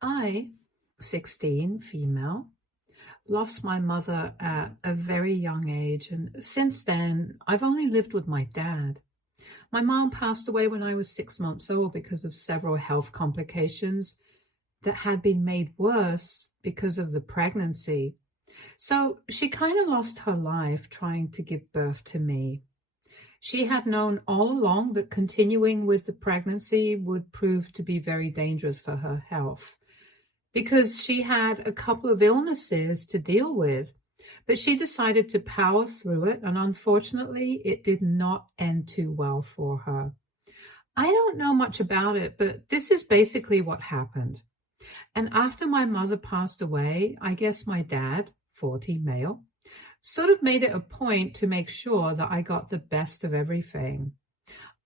I, 16, female, lost my mother at a very young age, and since then, I've only lived with my dad. My mom passed away when I was 6 months old because of several health complications that had been made worse because of the pregnancy. So she kind of lost her life trying to give birth to me. She had known all along that continuing with the pregnancy would prove to be very dangerous for her health because she had a couple of illnesses to deal with. But she decided to power through it, and unfortunately, it did not end too well for her. I don't know much about it, but this is basically what happened. And after my mother passed away, I guess my dad, 40 male, sort of made it a point to make sure that I got the best of everything.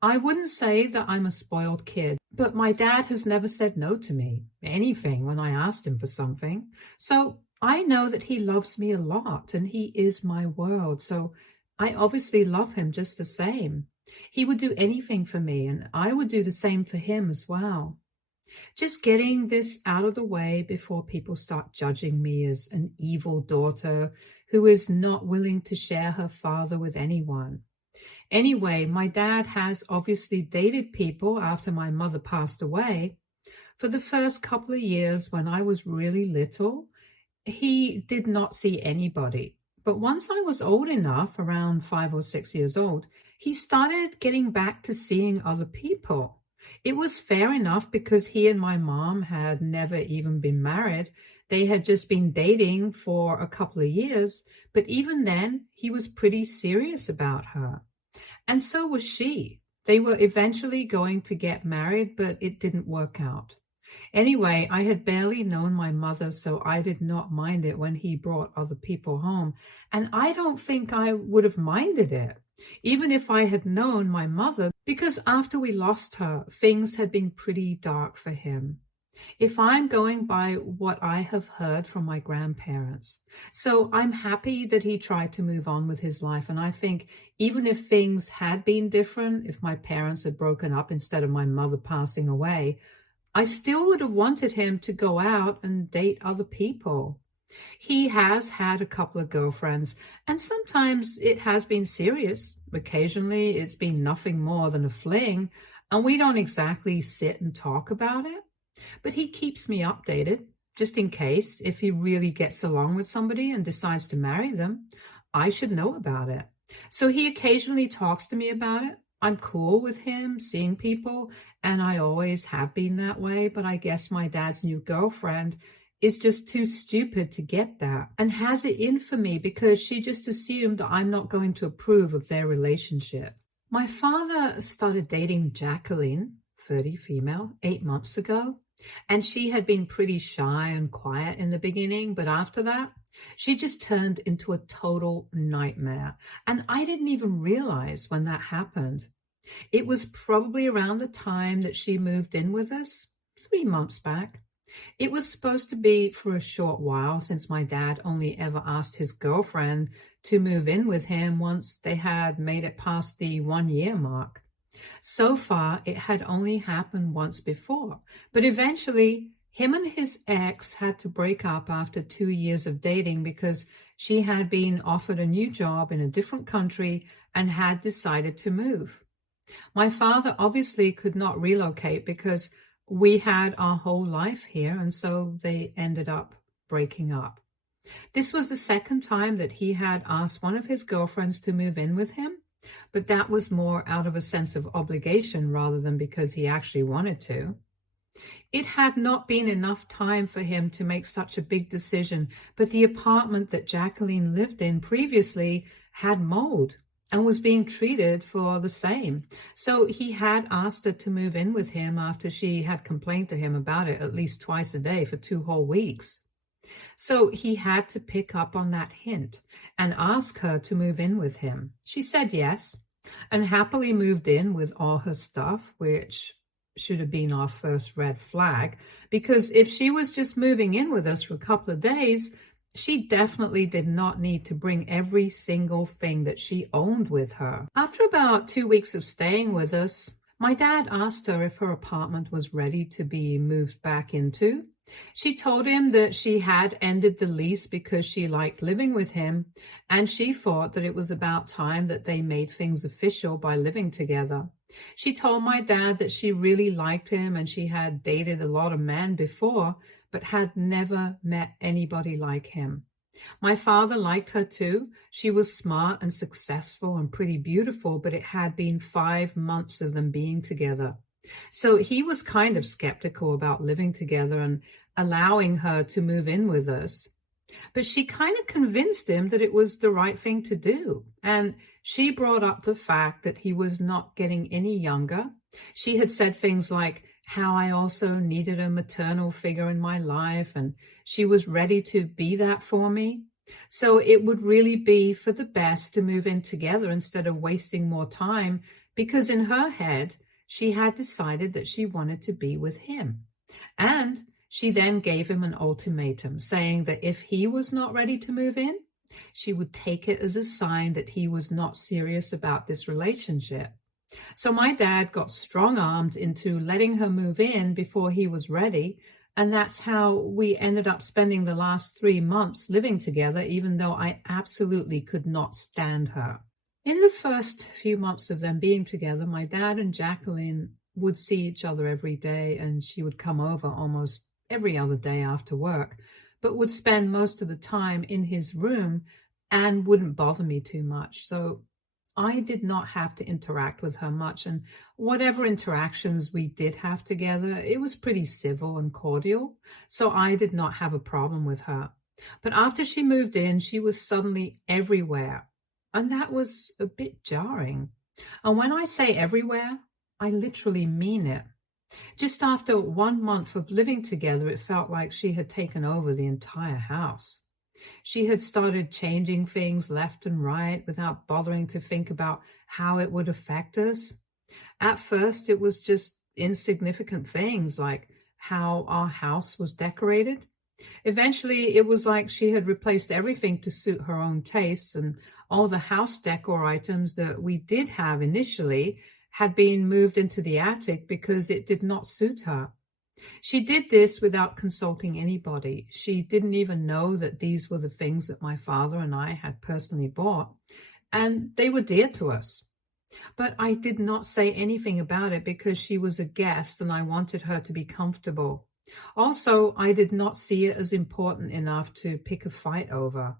I wouldn't say that I'm a spoiled kid, but my dad has never said no to me, anything, when I asked him for something. So I know that he loves me a lot and he is my world. So I obviously love him just the same. He would do anything for me, and I would do the same for him as well. Just getting this out of the way before people start judging me as an evil daughter who is not willing to share her father with anyone. Anyway, my dad has obviously dated people after my mother passed away. For the first couple of years when I was really little, he did not see anybody. But once I was old enough, around 5 or 6 years old, he started getting back to seeing other people. It was fair enough because he and my mom had never even been married. They had just been dating for a couple of years, but even then, he was pretty serious about her. And so was she. They were eventually going to get married, but it didn't work out. Anyway, I had barely known my mother, so I did not mind it when he brought other people home. And I don't think I would have minded it, even if I had known my mother, because after we lost her, things had been pretty dark for him, if I'm going by what I have heard from my grandparents. So I'm happy that he tried to move on with his life. And I think even if things had been different, if my parents had broken up instead of my mother passing away, I still would have wanted him to go out and date other people. He has had a couple of girlfriends, and sometimes it has been serious. Occasionally, it's been nothing more than a fling, and we don't exactly sit and talk about it. But he keeps me updated, just in case, if he really gets along with somebody and decides to marry them, I should know about it. So he occasionally talks to me about it. I'm cool with him seeing people, and I always have been that way, but I guess my dad's new girlfriend is just too stupid to get that and has it in for me because she just assumed that I'm not going to approve of their relationship. My father started dating Jacqueline, 30 female, 8 months ago, and she had been pretty shy and quiet in the beginning, but after that, she just turned into a total nightmare. And I didn't even realize when that happened. It was probably around the time that she moved in with us, 3 months back. It was supposed to be for a short while since my dad only ever asked his girlfriend to move in with him once they had made it past the 1 year mark. So far, it had only happened once before, but eventually him and his ex had to break up after 2 years of dating because she had been offered a new job in a different country and had decided to move. My father obviously could not relocate because we had our whole life here, and so they ended up breaking up. This was the second time that he had asked one of his girlfriends to move in with him, but that was more out of a sense of obligation rather than because he actually wanted to. It had not been enough time for him to make such a big decision, but the apartment that Jacqueline lived in previously had mold and was being treated for the same. So he had asked her to move in with him after she had complained to him about it at least twice a day for 2 whole weeks. So he had to pick up on that hint and ask her to move in with him. She said yes, and happily moved in with all her stuff, which should have been our first red flag, because if she was just moving in with us for a couple of days, she definitely did not need to bring every single thing that she owned with her. After about 2 weeks of staying with us, my dad asked her if her apartment was ready to be moved back into. She told him that she had ended the lease because she liked living with him, and she thought that it was about time that they made things official by living together. She told my dad that she really liked him and she had dated a lot of men before, but had never met anybody like him. My father liked her too. She was smart and successful and pretty beautiful, but it had been 5 months of them being together. So he was kind of skeptical about living together and allowing her to move in with us. But she kind of convinced him that it was the right thing to do. And she brought up the fact that he was not getting any younger. She had said things like how I also needed a maternal figure in my life, and she was ready to be that for me. So it would really be for the best to move in together instead of wasting more time, because in her head, she had decided that she wanted to be with him. And she then gave him an ultimatum, saying that if he was not ready to move in, she would take it as a sign that he was not serious about this relationship. So my dad got strong-armed into letting her move in before he was ready, and that's how we ended up spending the last 3 months living together, even though I absolutely could not stand her. In the first few months of them being together, my dad and Jacqueline would see each other every day, and she would come over almost every other day after work, but would spend most of the time in his room and wouldn't bother me too much. So I did not have to interact with her much, and whatever interactions we did have together, it was pretty civil and cordial, so I did not have a problem with her. But after she moved in, she was suddenly everywhere, and that was a bit jarring. And when I say everywhere, I literally mean it. Just after 1 month of living together, it felt like she had taken over the entire house. She had started changing things left and right without bothering to think about how it would affect us. At first, it was just insignificant things like how our house was decorated. Eventually, it was like she had replaced everything to suit her own tastes, and all the house decor items that we did have initially had been moved into the attic because it did not suit her. She did this without consulting anybody. She didn't even know that these were the things that my father and I had personally bought, and they were dear to us. But I did not say anything about it because she was a guest and I wanted her to be comfortable. Also, I did not see it as important enough to pick a fight over.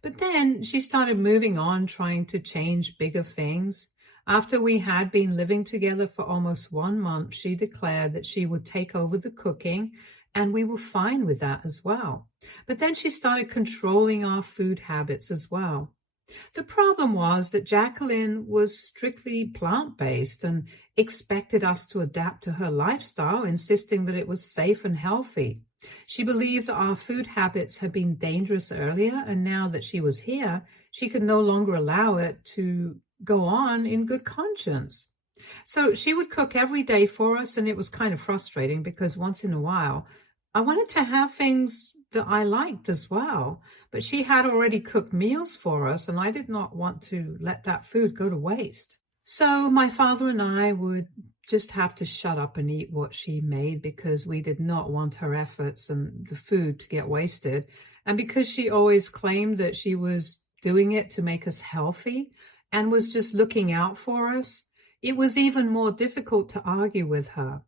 But then she started moving on, trying to change bigger things. After we had been living together for almost 1 month, she declared that she would take over the cooking, and we were fine with that as well. But then she started controlling our food habits as well. The problem was that Jacqueline was strictly plant-based and expected us to adapt to her lifestyle, insisting that it was safe and healthy. She believed that our food habits had been dangerous earlier, and now that she was here, she could no longer allow it to go on in good conscience. So she would cook every day for us, and it was kind of frustrating because once in a while, I wanted to have things that I liked as well. But she had already cooked meals for us, and I did not want to let that food go to waste. So my father and I would just have to shut up and eat what she made because we did not want her efforts and the food to get wasted. And because she always claimed that she was doing it to make us healthy and was just looking out for us, it was even more difficult to argue with her.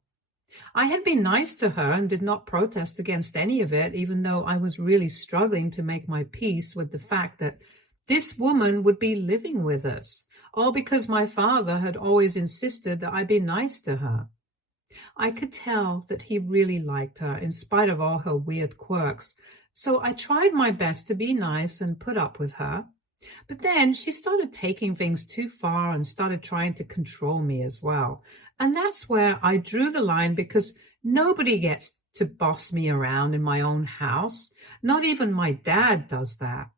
I had been nice to her and did not protest against any of it, even though I was really struggling to make my peace with the fact that this woman would be living with us, all because my father had always insisted that I be nice to her. I could tell that he really liked her in spite of all her weird quirks, so I tried my best to be nice and put up with her. But then she started taking things too far and started trying to control me as well. And that's where I drew the line, because nobody gets to boss me around in my own house. Not even my dad does that.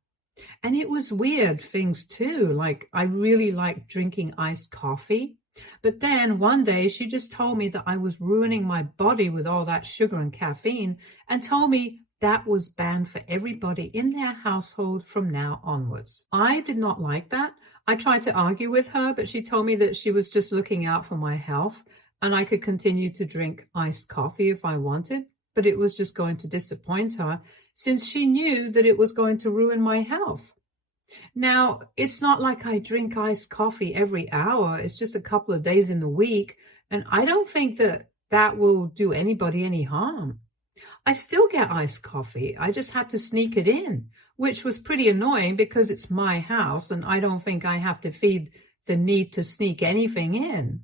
And it was weird things too, like I really liked drinking iced coffee. But then one day she just told me that I was ruining my body with all that sugar and caffeine, and told me that was banned for everybody in their household from now onwards. I did not like that. I tried to argue with her, but she told me that she was just looking out for my health and I could continue to drink iced coffee if I wanted. but it was just going to disappoint her since she knew that it was going to ruin my health. Now, it's not like I drink iced coffee every hour. It's just a couple of days in the week, and I don't think that that will do anybody any harm. I still get iced coffee. I just had to sneak it in, which was pretty annoying because it's my house and I don't think I have to feed the need to sneak anything in.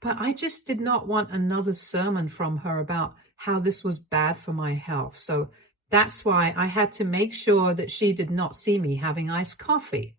But I just did not want another sermon from her about how this was bad for my health. So that's why I had to make sure that she did not see me having iced coffee.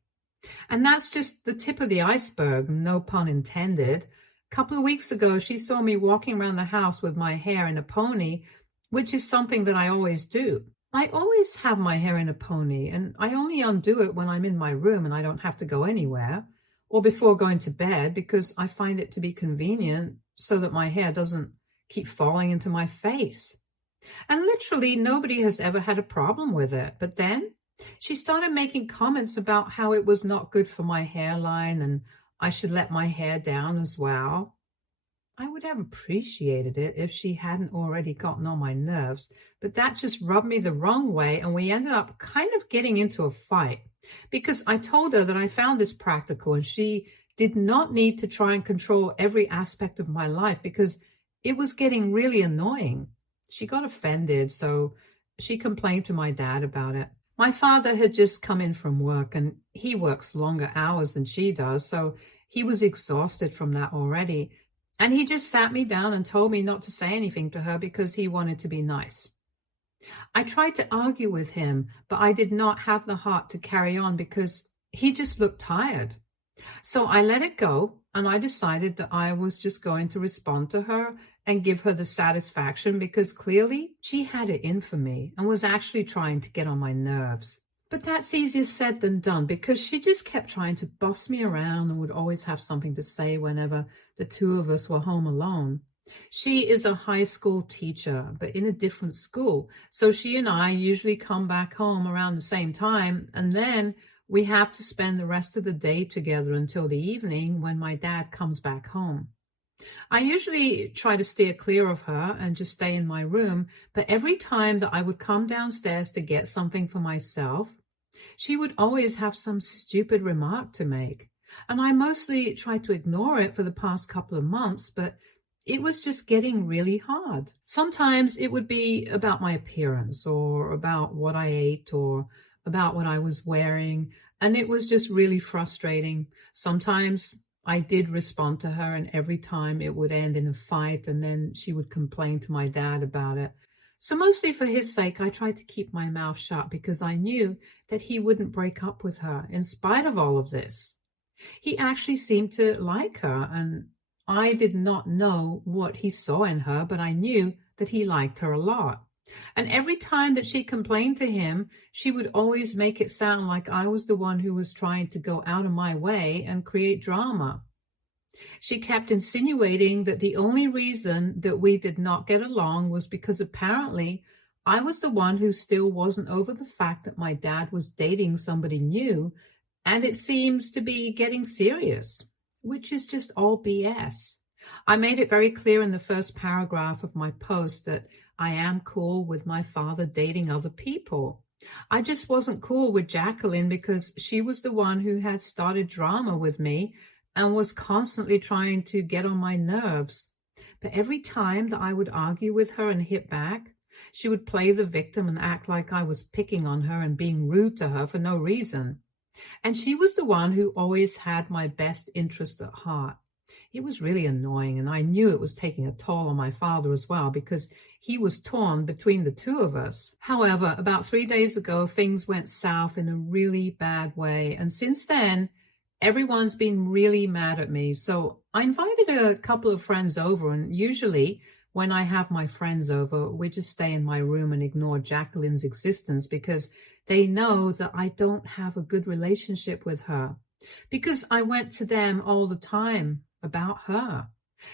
And that's just the tip of the iceberg, no pun intended. A couple of weeks ago, she saw me walking around the house with my hair in a pony, which is something that I always do. I always have my hair in a pony, and I only undo it when I'm in my room and I don't have to go anywhere, or before going to bed, because I find it to be convenient so that my hair doesn't keep falling into my face. And literally nobody has ever had a problem with it. But then she started making comments about how it was not good for my hairline and I should let my hair down as well. I would have appreciated it if she hadn't already gotten on my nerves, but that just rubbed me the wrong way, and we ended up kind of getting into a fight because I told her that I found this practical and she did not need to try and control every aspect of my life because it was getting really annoying. She got offended, so she complained to my dad about it. My father had just come in from work, and he works longer hours than she does, so he was exhausted from that already. And he just sat me down and told me not to say anything to her because he wanted to be nice. I tried to argue with him, but I did not have the heart to carry on because he just looked tired. So I let it go, and I decided that I was just going to respond to her and give her the satisfaction because clearly she had it in for me and was actually trying to get on my nerves. But that's easier said than done because she just kept trying to boss me around and would always have something to say whenever the two of us were home alone. She is a high school teacher, but in a different school. So she and I usually come back home around the same time, and then we have to spend the rest of the day together until the evening when my dad comes back home. I usually try to steer clear of her and just stay in my room, but every time that I would come downstairs to get something for myself, she would always have some stupid remark to make. And I mostly tried to ignore it for the past couple of months, but it was just getting really hard. Sometimes it would be about my appearance or about what I ate or about what I was wearing, and it was just really frustrating. Sometimes I did respond to her, and every time it would end in a fight, and then she would complain to my dad about it. So mostly for his sake, I tried to keep my mouth shut because I knew that he wouldn't break up with her in spite of all of this. He actually seemed to like her, and I did not know what he saw in her, but I knew that he liked her a lot. And every time that she complained to him, she would always make it sound like I was the one who was trying to go out of my way and create drama. She kept insinuating that the only reason that we did not get along was because apparently I was the one who still wasn't over the fact that my dad was dating somebody new, and it seems to be getting serious, which is just all BS. I made it very clear in the first paragraph of my post that I am cool with my father dating other people. I just wasn't cool with Jacqueline because she was the one who had started drama with me and was constantly trying to get on my nerves. But every time that I would argue with her and hit back, she would play the victim and act like I was picking on her and being rude to her for no reason. And she was the one who always had my best interest at heart. It was really annoying, and I knew it was taking a toll on my father as well because he was torn between the two of us. However, about 3 days ago, things went south in a really bad way, and since then, everyone's been really mad at me. So I invited a couple of friends over, and usually when I have my friends over, we just stay in my room and ignore Jacqueline's existence because they know that I don't have a good relationship with her because I went to them all the time about her.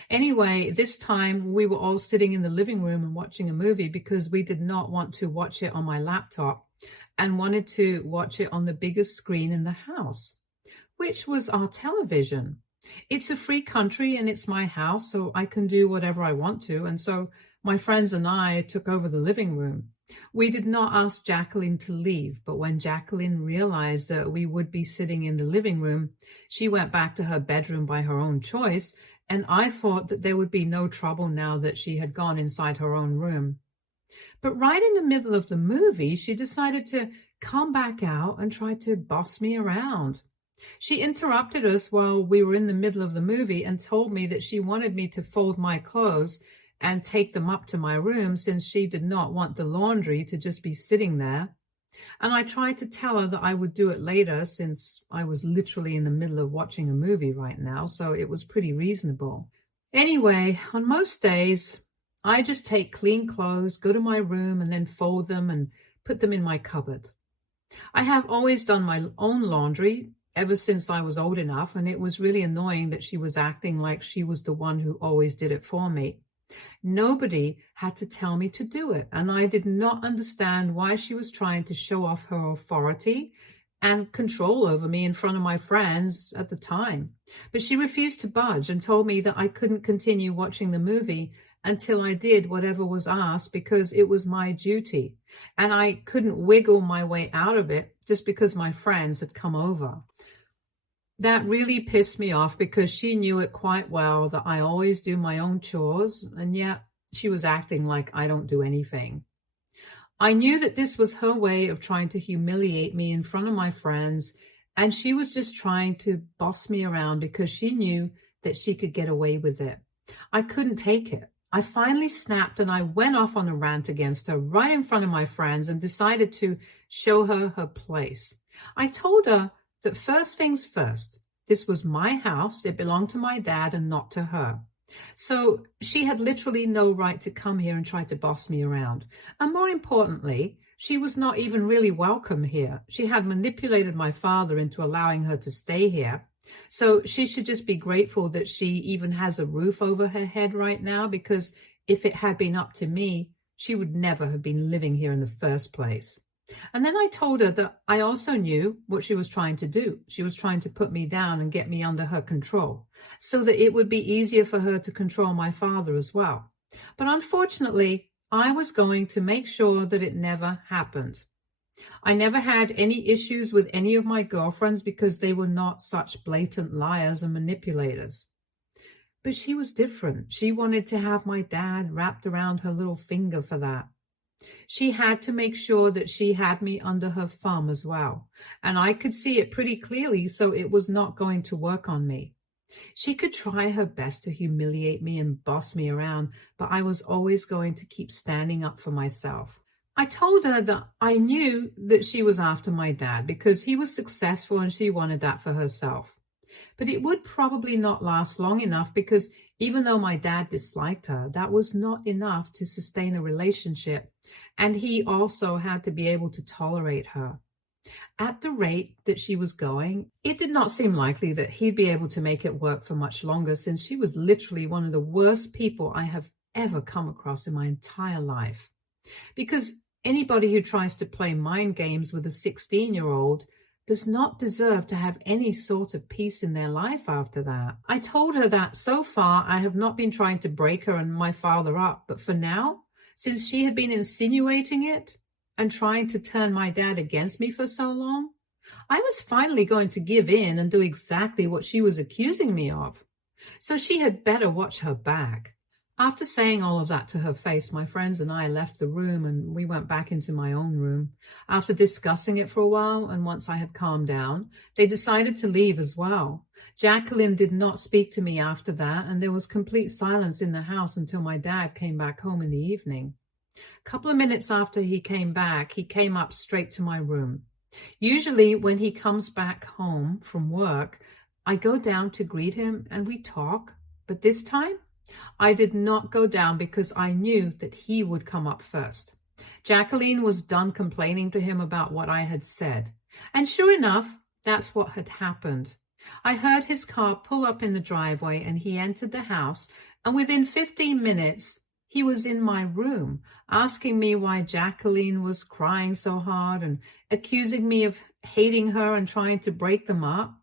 Anyway, this time we were all sitting in the living room and watching a movie because we did not want to watch it on my laptop and wanted to watch it on the biggest screen in the house, which was our television. It's a free country and it's my house, so I can do whatever I want to. And so My friends and I took over the living room. We did not ask Jacqueline to leave, but when Jacqueline realized that we would be sitting in the living room, she went back to her bedroom by her own choice, and I thought that there would be no trouble now that she had gone inside her own room. But right in the middle of the movie, she decided to come back out and try to boss me around. She interrupted us while we were in the middle of the movie and told me that she wanted me to fold my clothes and take them up to my room since she did not want the laundry to just be sitting there. And I tried to tell her that I would do it later since I was literally in the middle of watching a movie right now, so it was pretty reasonable. Anyway, on most days, I just take clean clothes, go to my room, and then fold them and put them in my cupboard. I have always done my own laundry ever since I was old enough, and it was really annoying that she was acting like she was the one who always did it for me. Nobody had to tell me to do it, and I did not understand why she was trying to show off her authority and control over me in front of my friends at the time. But she refused to budge and told me that I couldn't continue watching the movie until I did whatever was asked because it was my duty, and I couldn't wiggle my way out of it just because my friends had come over. That really pissed me off because she knew it quite well that I always do my own chores, and yet she was acting like I don't do anything. I knew that this was her way of trying to humiliate me in front of my friends, and she was just trying to boss me around because she knew that she could get away with it. I couldn't take it. I finally snapped and I went off on a rant against her right in front of my friends and decided to show her her place. I told her that first things first, this was my house, it belonged to my dad and not to her. So she had literally no right to come here and try to boss me around. And more importantly, she was not even really welcome here. She had manipulated my father into allowing her to stay here. So she should just be grateful that she even has a roof over her head right now, because if it had been up to me, she would never have been living here in the first place. And then I told her that I also knew what she was trying to do. She was trying to put me down and get me under her control so that it would be easier for her to control my father as well. But unfortunately, I was going to make sure that it never happened. I never had any issues with any of my girlfriends because they were not such blatant liars and manipulators. But she was different. She wanted to have my dad wrapped around her little finger for that. She had to make sure that she had me under her thumb as well, and I could see it pretty clearly, so it was not going to work on me. She could try her best to humiliate me and boss me around, but I was always going to keep standing up for myself. I told her that I knew that she was after my dad because he was successful and she wanted that for herself. But it would probably not last long enough because even though my dad disliked her, that was not enough to sustain a relationship, and he also had to be able to tolerate her. At the rate that she was going, it did not seem likely that he'd be able to make it work for much longer, since she was literally one of the worst people I have ever come across in my entire life. Because anybody who tries to play mind games with a 16-year-old does not deserve to have any sort of peace in their life after that. I told her that so far I have not been trying to break her and my father up, but for now, since she had been insinuating it and trying to turn my dad against me for so long, I was finally going to give in and do exactly what she was accusing me of. So she had better watch her back. After saying all of that to her face, my friends and I left the room and we went back into my own room. After discussing it for a while, and once I had calmed down, they decided to leave as well. Jacqueline did not speak to me after that, and there was complete silence in the house until my dad came back home in the evening. A couple of minutes after he came back, he came up straight to my room. Usually when he comes back home from work, I go down to greet him and we talk, but this time, I did not go down because I knew that he would come up first. Jacqueline was done complaining to him about what I had said. And sure enough, that's what had happened. I heard his car pull up in the driveway and he entered the house, and within 15 minutes, he was in my room, asking me why Jacqueline was crying so hard and accusing me of hating her and trying to break them up.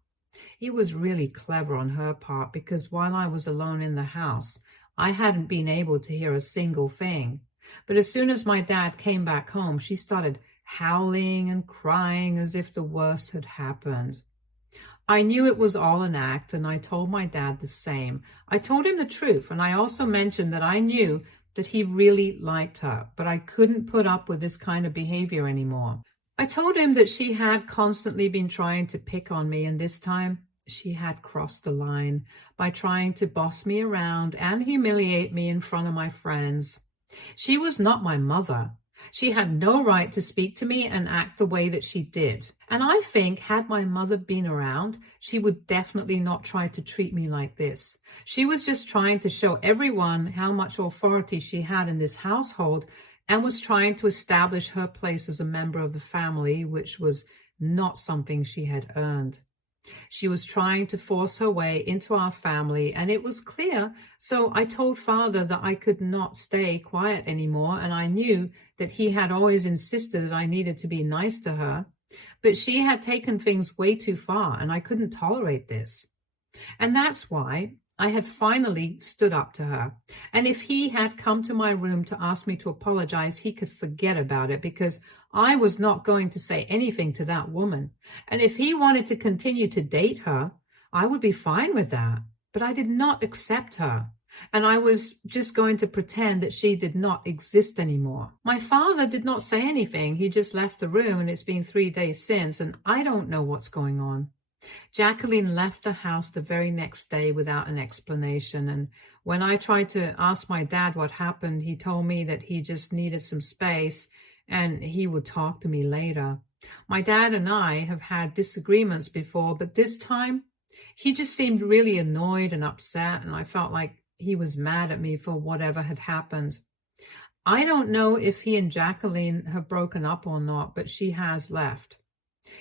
It was really clever on her part because while I was alone in the house, I hadn't been able to hear a single thing. But as soon as my dad came back home, she started howling and crying as if the worst had happened. I knew it was all an act, and I told my dad the same. I told him the truth, and I also mentioned that I knew that he really liked her, but I couldn't put up with this kind of behavior anymore. I told him that she had constantly been trying to pick on me, and this time she had crossed the line by trying to boss me around and humiliate me in front of my friends. She was not my mother. She had no right to speak to me and act the way that she did. And I think had my mother been around, she would definitely not try to treat me like this. She was just trying to show everyone how much authority she had in this household and was trying to establish her place as a member of the family, which was not something she had earned. She was trying to force her way into our family, and it was clear. So I told Father that I could not stay quiet anymore, and I knew that he had always insisted that I needed to be nice to her. But she had taken things way too far, and I couldn't tolerate this. And that's why I had finally stood up to her. And if he had come to my room to ask me to apologize, he could forget about it, because I was not going to say anything to that woman. And if he wanted to continue to date her, I would be fine with that. But I did not accept her. And I was just going to pretend that she did not exist anymore. My father did not say anything. He just left the room, and it's been 3 days since, and I don't know what's going on. Jacqueline left the house the very next day without an explanation, and when I tried to ask my dad what happened, he told me that he just needed some space and he would talk to me later. My dad and I have had disagreements before, but this time he just seemed really annoyed and upset, and I felt like he was mad at me for whatever had happened. I don't know if he and Jacqueline have broken up or not, but she has left.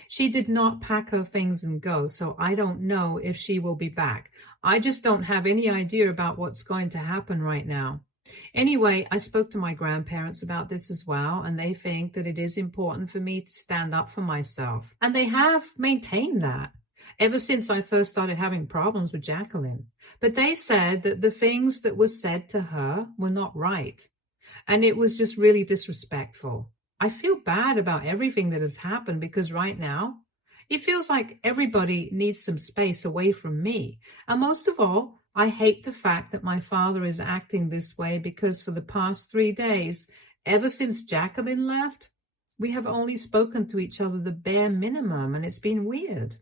She did not pack her things and go, so I don't know if she will be back. I just don't have any idea about what's going to happen right now. Anyway, I spoke to my grandparents about this as well, and they think that it is important for me to stand up for myself. And they have maintained that ever since I first started having problems with Jacqueline. But they said that the things that were said to her were not right, and it was just really disrespectful. I feel bad about everything that has happened, because right now it feels like everybody needs some space away from me. And most of all, I hate the fact that my father is acting this way, because for the past 3 days, ever since Jacqueline left, we have only spoken to each other the bare minimum, and it's been weird.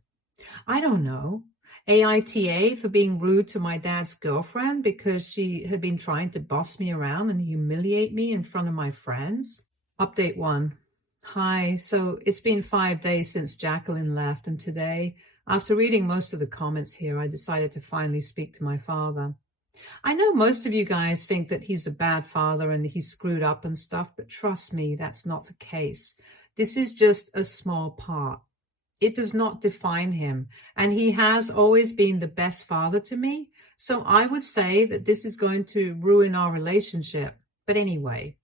I don't know. AITA for being rude to my dad's girlfriend because she had been trying to boss me around and humiliate me in front of my friends. Update 1. Hi, so it's been 5 days since Jacqueline left, and today, after reading most of the comments here, I decided to finally speak to my father. I know most of you guys think that he's a bad father and he's screwed up and stuff, but trust me, that's not the case. This is just a small part. It does not define him, and he has always been the best father to me, so I would say that this is going to ruin our relationship. But anyway,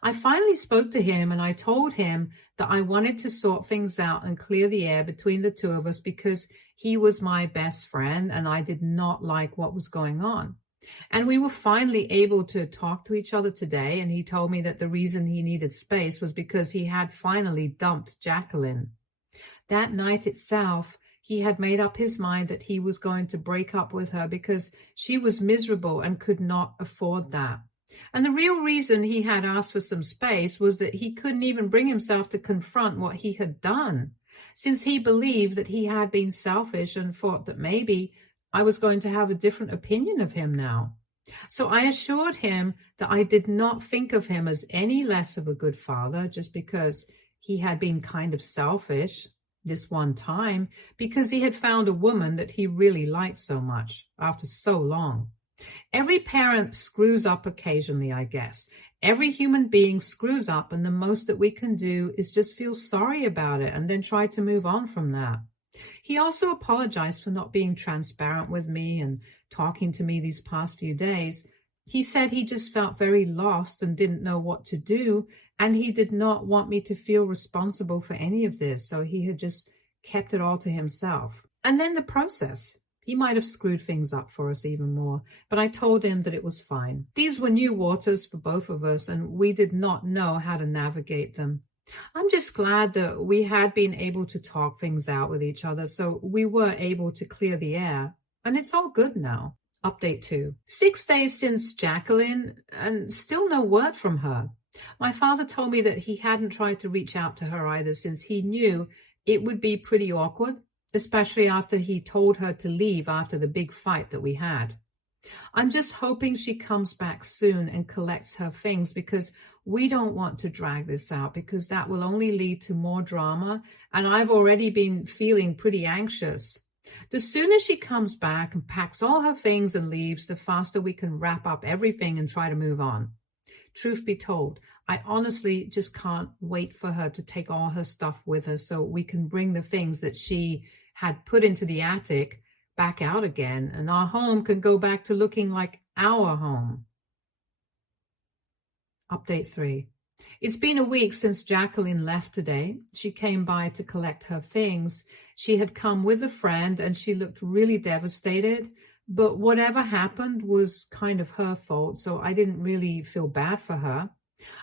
I finally spoke to him, and I told him that I wanted to sort things out and clear the air between the two of us, because he was my best friend and I did not like what was going on. And we were finally able to talk to each other today, and he told me that the reason he needed space was because he had finally dumped Jacqueline. That night itself, he had made up his mind that he was going to break up with her because she was miserable and could not afford that. And the real reason he had asked for some space was that he couldn't even bring himself to confront what he had done, since he believed that he had been selfish and thought that maybe I was going to have a different opinion of him now. So I assured him that I did not think of him as any less of a good father just because he had been kind of selfish this one time, because he had found a woman that he really liked so much after so long. Every parent screws up occasionally, I guess. Every human being screws up, and the most that we can do is just feel sorry about it and then try to move on from that. He also apologized for not being transparent with me and talking to me these past few days. He said he just felt very lost and didn't know what to do, and he did not want me to feel responsible for any of this, so he had just kept it all to himself. And then the process. He might have screwed things up for us even more, but I told him that it was fine. These were new waters for both of us, and we did not know how to navigate them. I'm just glad that we had been able to talk things out with each other, so we were able to clear the air, and it's all good now. Update 2. 6 days since Jacqueline, and still no word from her. My father told me that he hadn't tried to reach out to her either, since he knew it would be pretty awkward, especially after he told her to leave after the big fight that we had. I'm just hoping she comes back soon and collects her things, because we don't want to drag this out, because that will only lead to more drama, and I've already been feeling pretty anxious. The sooner she comes back and packs all her things and leaves, the faster we can wrap up everything and try to move on. Truth be told, I honestly just can't wait for her to take all her stuff with her so we can bring the things that she had put into the attic back out again, and our home can go back to looking like our home. Update 3. It's been a week since Jacqueline left today. She came by to collect her things. She had come with a friend and she looked really devastated, but whatever happened was kind of her fault, so I didn't really feel bad for her.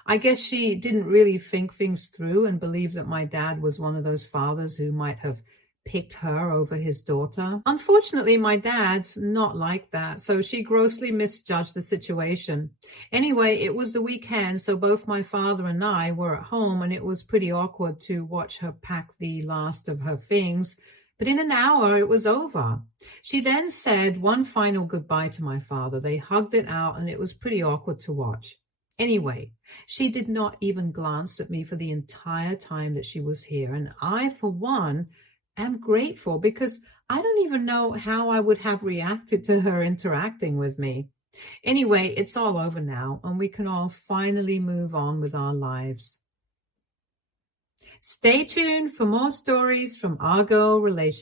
I guess she didn't really think things through and believe that my dad was one of those fathers who might have picked her over his daughter. Unfortunately, my dad's not like that, so she grossly misjudged the situation. Anyway, it was the weekend, so both my father and I were at home, and it was pretty awkward to watch her pack the last of her things. But in an hour, it was over. She then said one final goodbye to my father. They hugged it out, and it was pretty awkward to watch. Anyway, she did not even glance at me for the entire time that she was here, and I, for one, am grateful, because I don't even know how I would have reacted to her interacting with me. Anyway, it's all over now, and we can all finally move on with our lives. Stay tuned for more stories from our girl relationship.